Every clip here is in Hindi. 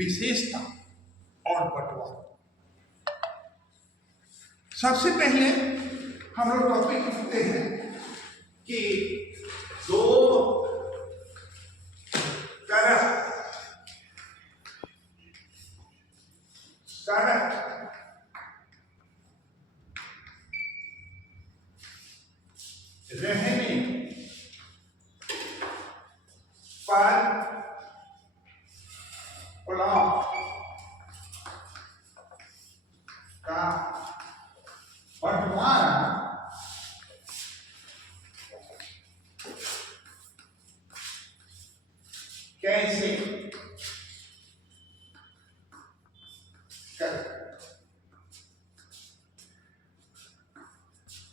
विशेषता और बंटवारा। सबसे पहले हम लोग टॉपिक लिखते हैं कि दो तरह रहने पर प्लॉट का बंटवारा कैसे करें।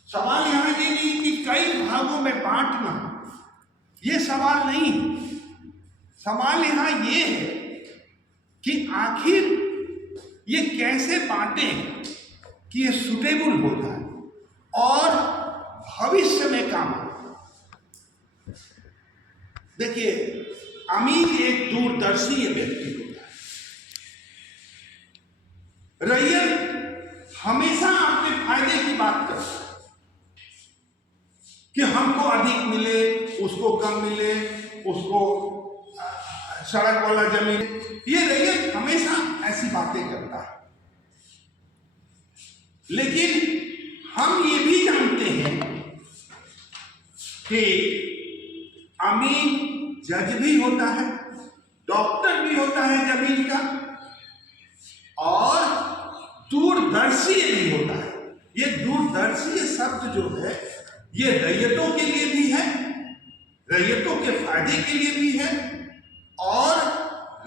सवाल यहां ये नहीं कि कई भागों में बांटना, ये सवाल नहीं है। सवाल यहां ये है कि आखिर ये कैसे बांटें कि ये सुटेबल हो जाए और भविष्य में काम हो। देखिए, अमीर एक दूरदर्शी व्यक्ति होता है। रैयत हमेशा अपने फायदे की बात करता है कि हमको अधिक मिले, उसको कम मिले, उसको सड़क वाला जमीन। ये रैयत हमेशा ऐसी बातें करता है। लेकिन हम ये भी जानते हैं कि अमीन जज भी होता है, डॉक्टर भी होता है जमीन का, और दूरदर्शी भी होता है। ये दूरदर्शी शब्द जो है ये रैयतों के लिए भी है, रैयतों के फायदे के लिए भी है, और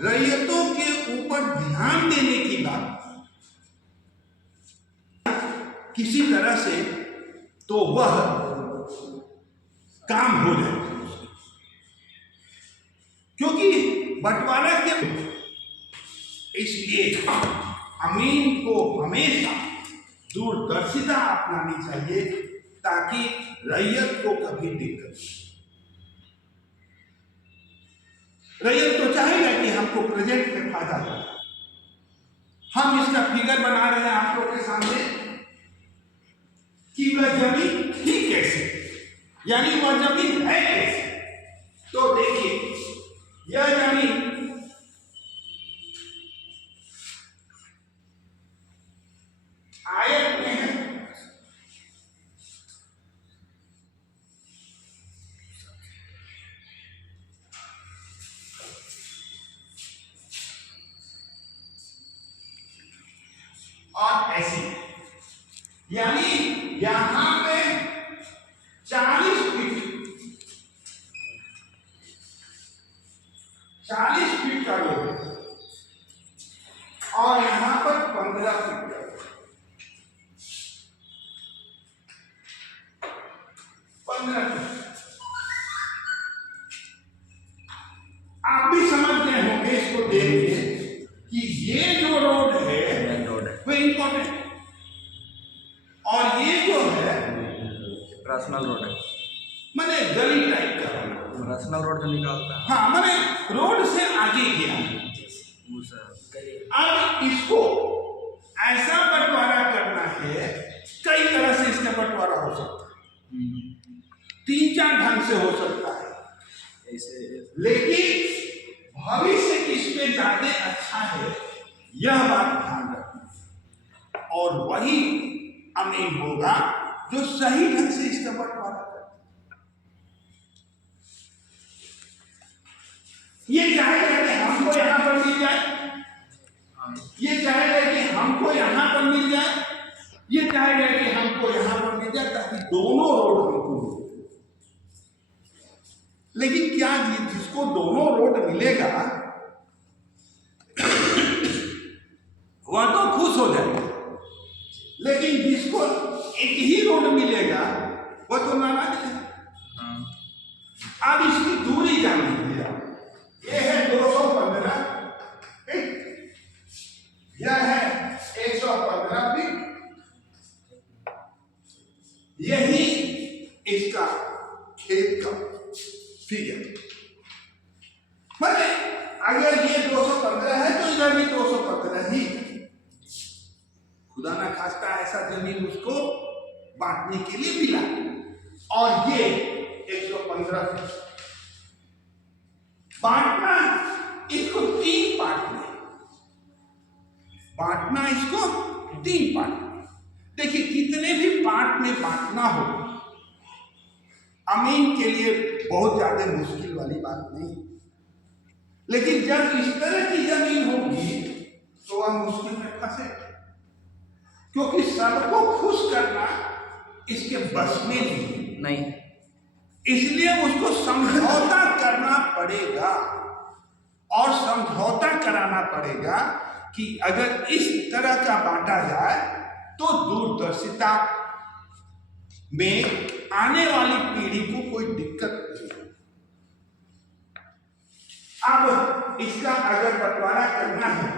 रैयतों के ऊपर ध्यान देने की बात किसी तरह से तो वह काम हो जाए। क्योंकि बंटवारा के इसलिए अमीन को हमेशा दूरदर्शिता अपनानी चाहिए ताकि रैयत को कभी दिक्कत नहीं। रैयत तो चाहेगा कि हमको प्रेजेंट में फायदा हो। हम इसका फिगर बना रहे हैं आप लोग के सामने कि वह जमीन थी कैसे, यानी वह जमीन है कैसे। तो देखिए, यह जमीन आयत में है, और ऐसी, यानी यहां पे 40 फीट का रोड है और यहां पर 15 फीट का रोड, 15 फीट। आप भी समझ गए होंगे इसको देख के कि ये जो रोड है वो इंपॉर्टेंट है, और ये जो है पर्सनल रोड है, माने गली टाइप का पर्सनल रोड जो निकालता है। हाँ, माने रोड से आगे गया। अब इसको ऐसा बंटवारा करना है, कई तरह से इसका बंटवारा हो सकता है, 3-4 ढंग से हो सकता है ऐसे। लेकिन भविष्य किसमें ज्यादा अच्छा है यह बात ध्यान रखना, और वही अमीन होगा जो सही ढंग से इसका बंटवारा करे। ये चाहेगा कि हमको यहां पर मिल जाए, ये चाहेगा कि हमको यहां पर मिल जाए, ये चाहेगा कि हमको यहां पर मिल जाए, ताकि दोनों रोड बिल्कुल। लेकिन क्या जिसको दोनों रोड मिलेगा वह तो खुश हो जाएगा, लेकिन जिसको एक ही रोड मिलेगा वह तो नाराज है। अब इसकी दूरी जान लीजिए, ये है 215 फीट, यह है 115 फीट। यही इसका खेत का फिगर। अगर ये 215 है तो इसमें भी 215 ही। खुदा ना खास्ता ऐसा जमीन उसको बांटने के लिए मिला, और ये 115 बांटना इसको 3 पार्ट में, बांटना इसको 3 पार्ट में। देखिए कितने भी पार्ट में बांटना हो अमीन के लिए बहुत ज्यादा मुश्किल वाली बात नहीं, लेकिन जब इस तरह की जमीन होगी तो वह मुश्किल में फंसे, क्योंकि सबको खुश करना इसके बस में नहीं, इसलिए उसको समझौता करना पड़ेगा, और समझौता कराना पड़ेगा कि अगर इस तरह का बांटा जाए तो दूरदर्शिता में आने वाली पीढ़ी को कोई दिक्कत नहीं। अब इसका अगर बंटवारा करना है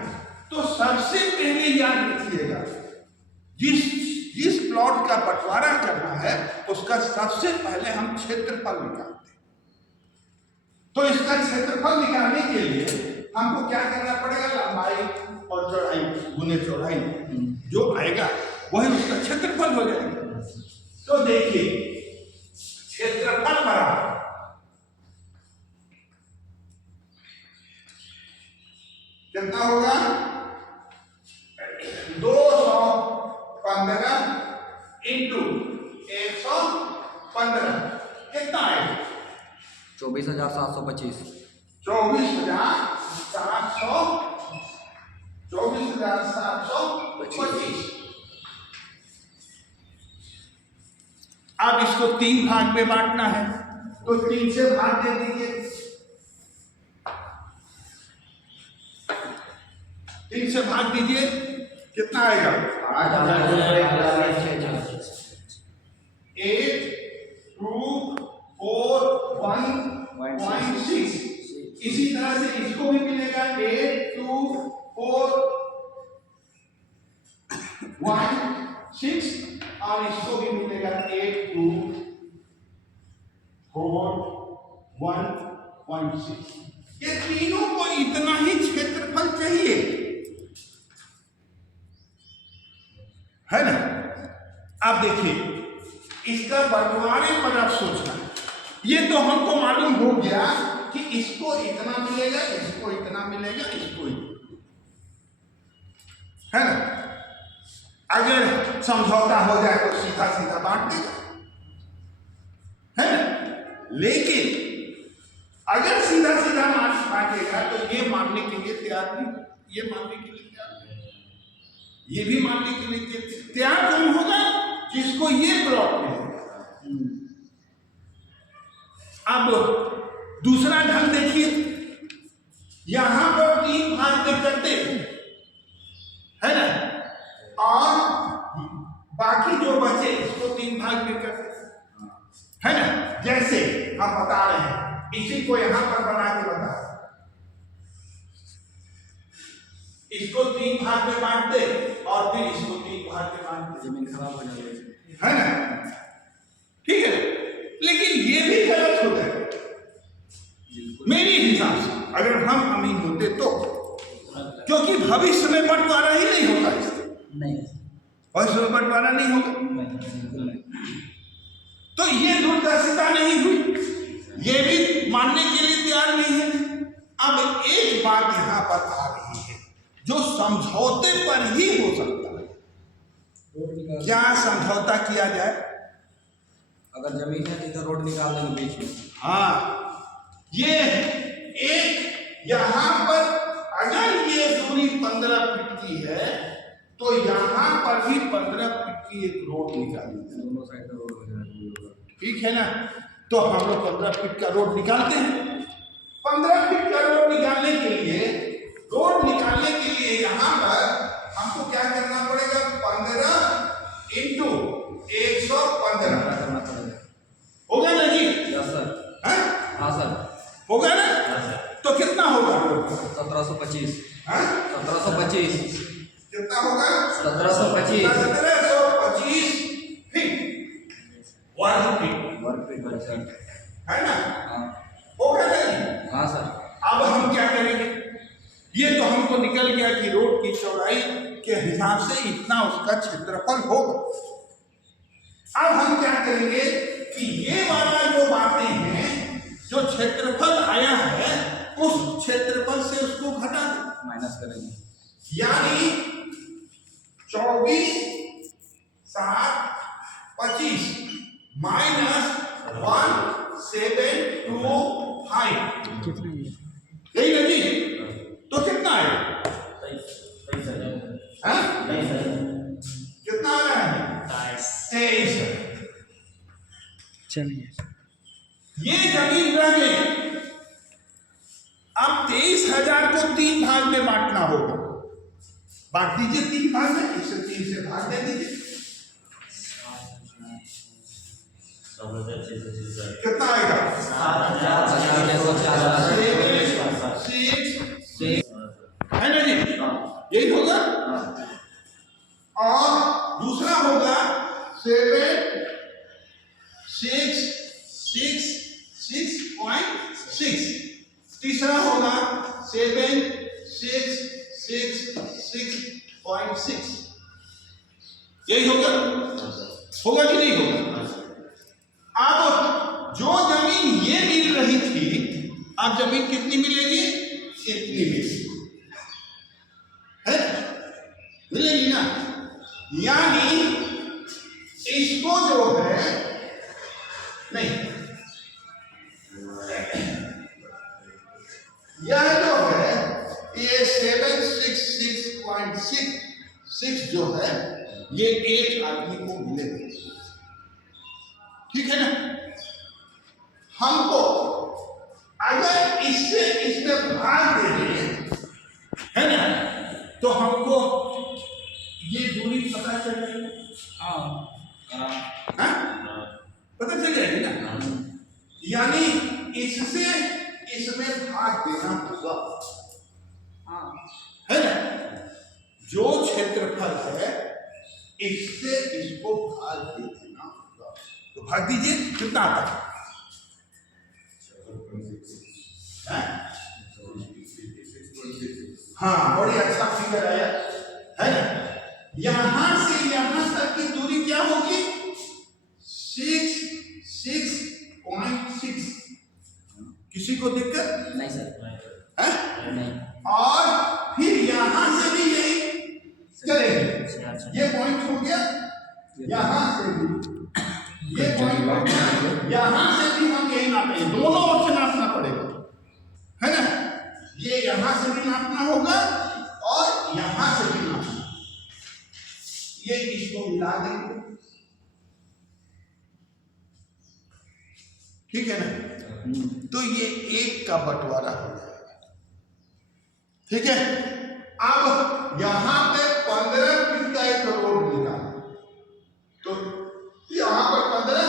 तो सबसे पहले याद रखिएगा, जिस प्लॉट का बंटवारा करना है उसका सबसे पहले हम क्षेत्रफल निकालते हैं। तो इसका क्षेत्रफल निकालने के लिए हमको क्या करना पड़ेगा, लंबाई और चौड़ाई गुने चौड़ाई जो आएगा वही उसका क्षेत्रफल हो जाएगा। तो देखिए क्षेत्रफल बराबर कितना होगा, 215 इंटू 115 कितना आएगा, 24,725। 24,725। अब इसको 3 भाग में बांटना है, तो 3 से भाग दे दीजिए, 3 से भाग दीजिए, कितना आएगा, 8, 2, 4, 1.6। इसी तरह से इसको भी मिलेगा 8, 2, 4, 1.6, और इसको भी मिलेगा 8, 2, 4, 1.6। ये तीनों को इतना ही क्षेत्रफल चाहिए, है ना। अब देखिए इसका बंटवारे पर आप सोचना, ये तो हमको मालूम हो गया कि इसको इतना मिलेगा, इसको इतना मिलेगा, इसको इतना, है ना। अगर समझौता हो जाए तो सीधा सीधा बांट देगा, है ना। लेकिन अगर सीधा सीधा बांटेगा तो ये मानने के लिए तैयार नहीं, ये मानने के लिए तैयार नहीं, ये भी मानने के लिए तैयार कौन होगा, जिसको ये ब्लॉक मिलेगा। अब दूसरा ढंग देखिए, यहां पर 3 भाग में करते है ना, और बाकी जो बचे इसको 3 भाग में करते है ना। जैसे हम बता रहे हैं, इसी को यहां पर बना के बता, इसको 3 भाग में बांट दे और फिर इसको 3 भाग में बांट दे, जमीन खराब हो जाएगी, है ना, ठीक है। लेकिन ये भी गलत होता है मेरे हिसाब से, अगर हम अमीन होते तो, क्योंकि भविष्य में बंटवारा ही नहीं होगा, नहीं भविष्य में बंटवारा नहीं होगा, तो ये दूरदर्शिता नहीं हुई, ये भी मानने के लिए तैयार नहीं है। अब एक बात यहां पर आ रही है जो समझौते पर ही हो सकता है। क्या समझौता किया जाए, अगर जमीन है तो रोड निकाल देंगे बीच में। हाँ, ये एक यहां पर अगर ये दूरी 15 फीट की है तो यहां पर भी 15 फीट की एक रोड निकाली जाए, दोनों साइड का रोड हो जाएगा, ठीक है ना। तो हम लोग 15 फीट का रोड निकालते हैं। 15 फीट का रोड निकालने के लिए यहां पर हमको क्या करना पड़ेगा, 15 इंटू 115 करना पड़ेगा, होगा ना जी, यस सर, हाँ सर, होगा ना। तो कितना होगा, 1725, हाँ 1725, कितना होगा, 1725 फीट, 1 फीट, वर्क फीट बन सर, है ना, हाँ होगा ना जी। हाँ सर। अब हम क्या करेंगे, ये तो हमको निकल गया अब हम क्या करेंगे कि ये वाला जो बातें हैं, जो क्षेत्रफल आया है उस क्षेत्रफल से उसको घटा दें, माइनस करेंगे, यानी 24 7 25 माइनस 175 यही ना जी। तो कितना आएगा? कितना आ रहा है? 23। चलिए ये जमीन रह गई। अब 23,000 को 3 भाग में बांटना होगा। बांट दीजिए 3 भाग में, इसे 3 से भाग दे दीजिए। कितना आएगा? 6 है ना जी, यही होगा। और दूसरा होगा 7 6 6 6.6। तीसरा होगा 7 6 6 6.6। यही होगा, होगा कि नहीं होगा? अब जो जमीन ये मिल रही थी, अब जमीन कितनी मिलेगी? इतनी मिलेगी, है मिलेगी ना। यानी इसको जो है नहीं, यह जो है ये 766.6 जो है ये एक आदमी को मिलेगा, ठीक है ना। हमको अगर इससे इसमें भाग दे दें, है ना, तो हमको ये दूरी पता चल जाएगी। पता चल जाएगी ना। यानी इससे इसमें भाग देना होगा, है ना। जो क्षेत्रफल है इससे इसको भाग दे देना होगा। तो भाग दीजिए, कितना आता है? हाँ, बड़ी अच्छा फिगर आया, है ना। यहां से यहां तक की दूरी क्या होगी? 6.6। किसी को दिक्कत नहीं सर, है? नहीं। और फिर यहां से भी यही करेंगे। ये पॉइंट हो गया, यहां से भी ये पॉइंट हो गया, यहां से भी हम यही नापेंगे। दोनों ओर से नापना पड़ेगा, है ना। ये यहां से भी नापना होगा और यहां से भी नापना। ये इसको मिला देंगे, ठीक है ना। तो ये 1 का बंटवारा हो जाएगा, ठीक है। अब यहां पे 15 फीट का एक रोड निकाला, तो यहां पर 15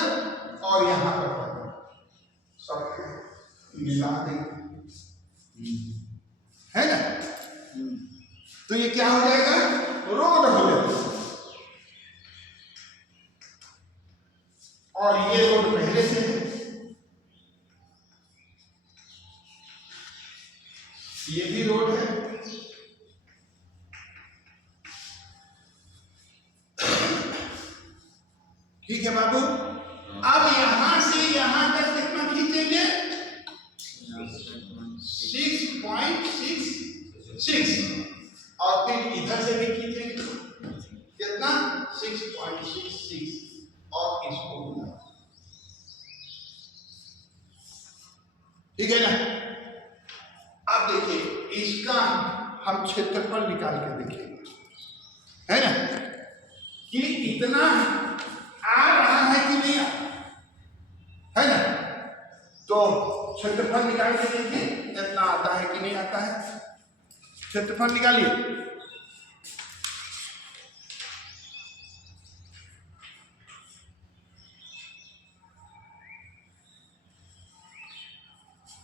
और यहां पर 15 सब मिला देंगे, है ना। तो ये क्या हो जाएगा? रोड हो जाएगा। और ये रोड पहले से है, ये भी रोड है, ठीक है बाबू। अब यहां से यहां तक कितना खींचेंगे? 6.66 और फिर इधर से भी खींचेंगे कितना? 6.66 और इसको मिला, ठीक है ना। अब देखिए इसका हम क्षेत्रफल निकाल के देखेंगे, है ना, कि इतना आ रहा है कि नहीं आ, है ना। तो क्षेत्रफल निकाल के देखिए इतना आता है कि नहीं आता है। क्षेत्रफल निकालिए।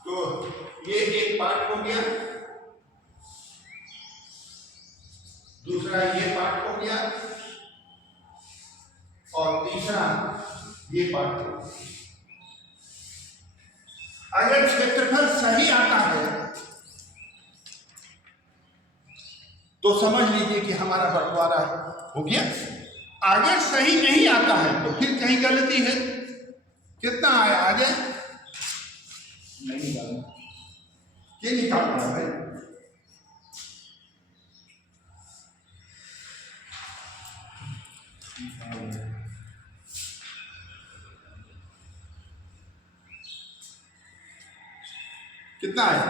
तो ये एक पार्ट हो गया, दूसरा ये पार्ट हो गया और तीसरा ये पार्ट हो गया। अगर क्षेत्रफल सही आता है तो समझ लीजिए कि हमारा बंटवारा हो गया, अगर सही नहीं आता है तो फिर कहीं गलती है। कितना आया आ जाए? नहीं निकालना। ये निकालना है भाई। कितना आया?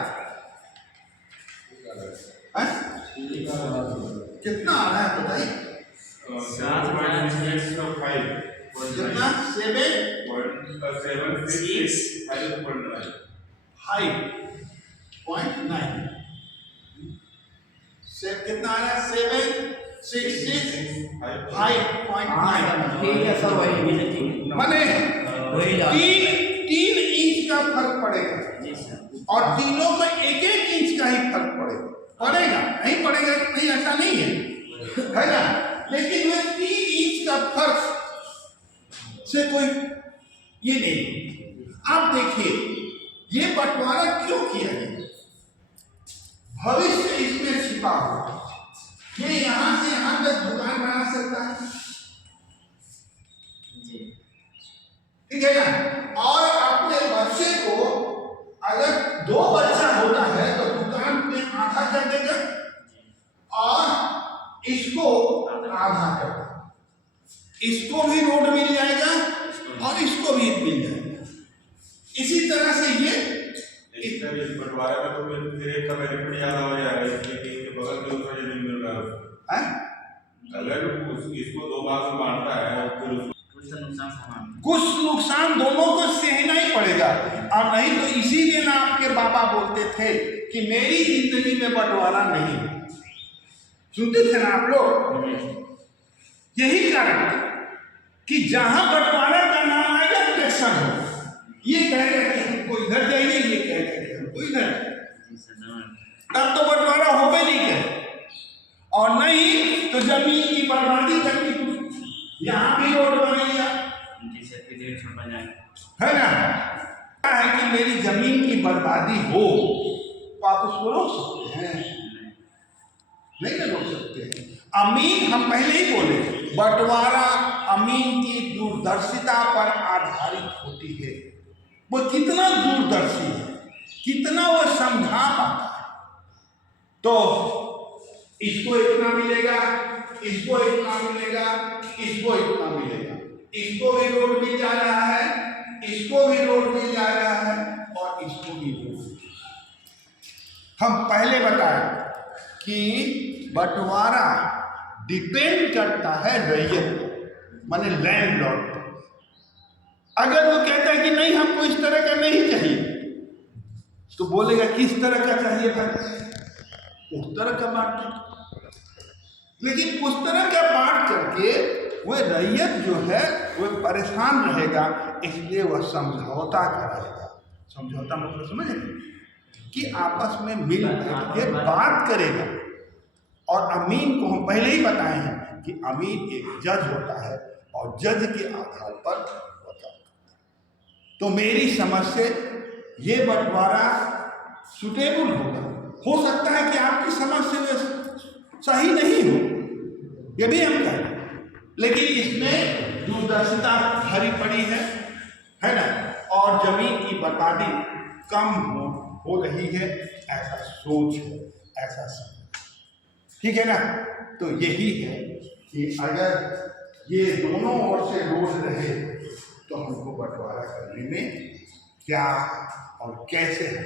कितना आ रहा है बताइए? 7.5 कितना? 7 5.9 से कितना आ रहा है? 7.66 ठीक है सर, वही भी ठीक है। माने वही ला 3 इंच का फर्क पड़ेगा जी सर। और तीनों को 1 इंच का ही फर्क पड़ेगा। पड़ेगा नहीं पड़ेगा नहीं, ऐसा नहीं है ना। लेकिन वह 3 इंच का फर्क से कोई ये नहीं। आप देखिए ये बंटवारा क्यों किया गया? भविष्य इसमें छिपा हुआ है। ये यहां से यहां तक दुकान बना सकता है, जी ठीक है ना। और अपने बच्चे को अगर 2 बच्चा होता है तो दुकान में आधा कर देगा और इसको आधा कर देगा। इसको भी रोड मिल जाएगा और इसको भी मिल जाएगा। इसी तरह से ये बंटवारे में तो फिर एक का बेनिफिट ज्यादा हो जाएगा, इसलिए कि इसके बगल में दूसरा जमीन मिल रहा है। है? अगर इसको 2 भाग में बांटता है फिर उसको कुछ तो नुकसान समान कुछ नुकसान दोनों को सहना ही पड़ेगा। और नहीं तो इसीलिए ना आपके बाबा बोलते थे कि मेरी जिंदगी में बंटवारा नहीं। सुनते थे ना आप लोग? यही कारण कि जहां बंटवारा का नाम आएगा इलेक्शन हो, ये कहेगा कि हमको इधर चाहिए, ये कहेगा कि हमको इधर चाहिए। जी सर धन्यवाद। तब तो बंटवारा होवे नहीं करे। और नहीं तो जमीन की बर्बादी करनी, यहाँ भी रोड बन लिया जी सर, फिर देर छोड़ जाएगा। है ना। क्या है कि मेरी जमीन की बर्बादी हो तो आप उसको रोक सकते हैं? नहीं ना रोक सकते हैं। अमीन हम पहले ही बोले बंटवारा अमीन की दूरदर्शिता पर आधारित होती है। वो कितना दूरदर्शी है, कितना वो समझा पाता है। तो इसको इतना मिलेगा, इसको इतना मिलेगा, इसको इतना मिलेगा, इसको भी रोड मिल जा रहा है, इसको भी रोड मिल जा रहा है और इसको भी रोड। हम पहले बताए कि बंटवारा डिपेंड करता है रैयत माने लैंडलॉर्ड। अगर वो कहता है कि नहीं हमको इस तरह का नहीं चाहिए तो बोलेगा किस तरह का चाहिए भाई? उस तरह का बांट। लेकिन उस तरह का बांट करके वह रैयत जो है वह परेशान रहेगा, इसलिए वह समझौता कराएगा। समझौता मतलब समझ रहे कि आपस में मिल बैठ के बात करेगा। और अमीन को हम पहले ही बताए हैं कि अमीन एक जज होता है और जज के आधार पर होता है। तो मेरी समझ से ये बंटवारा सुटेबल होगा। हो सकता है कि आपकी समझ से वो सही नहीं हो, ये भी हम कहें, लेकिन इसमें दूरदर्शिता भरी पड़ी है ना। और जमीन की बर्बादी कम हो रही है, ऐसा सोच है, ऐसा समझ, ठीक है ना। तो यही है कि अगर ये दोनों ओर से रोड रहे तो हमको बंटवारा करने में क्या और कैसे है।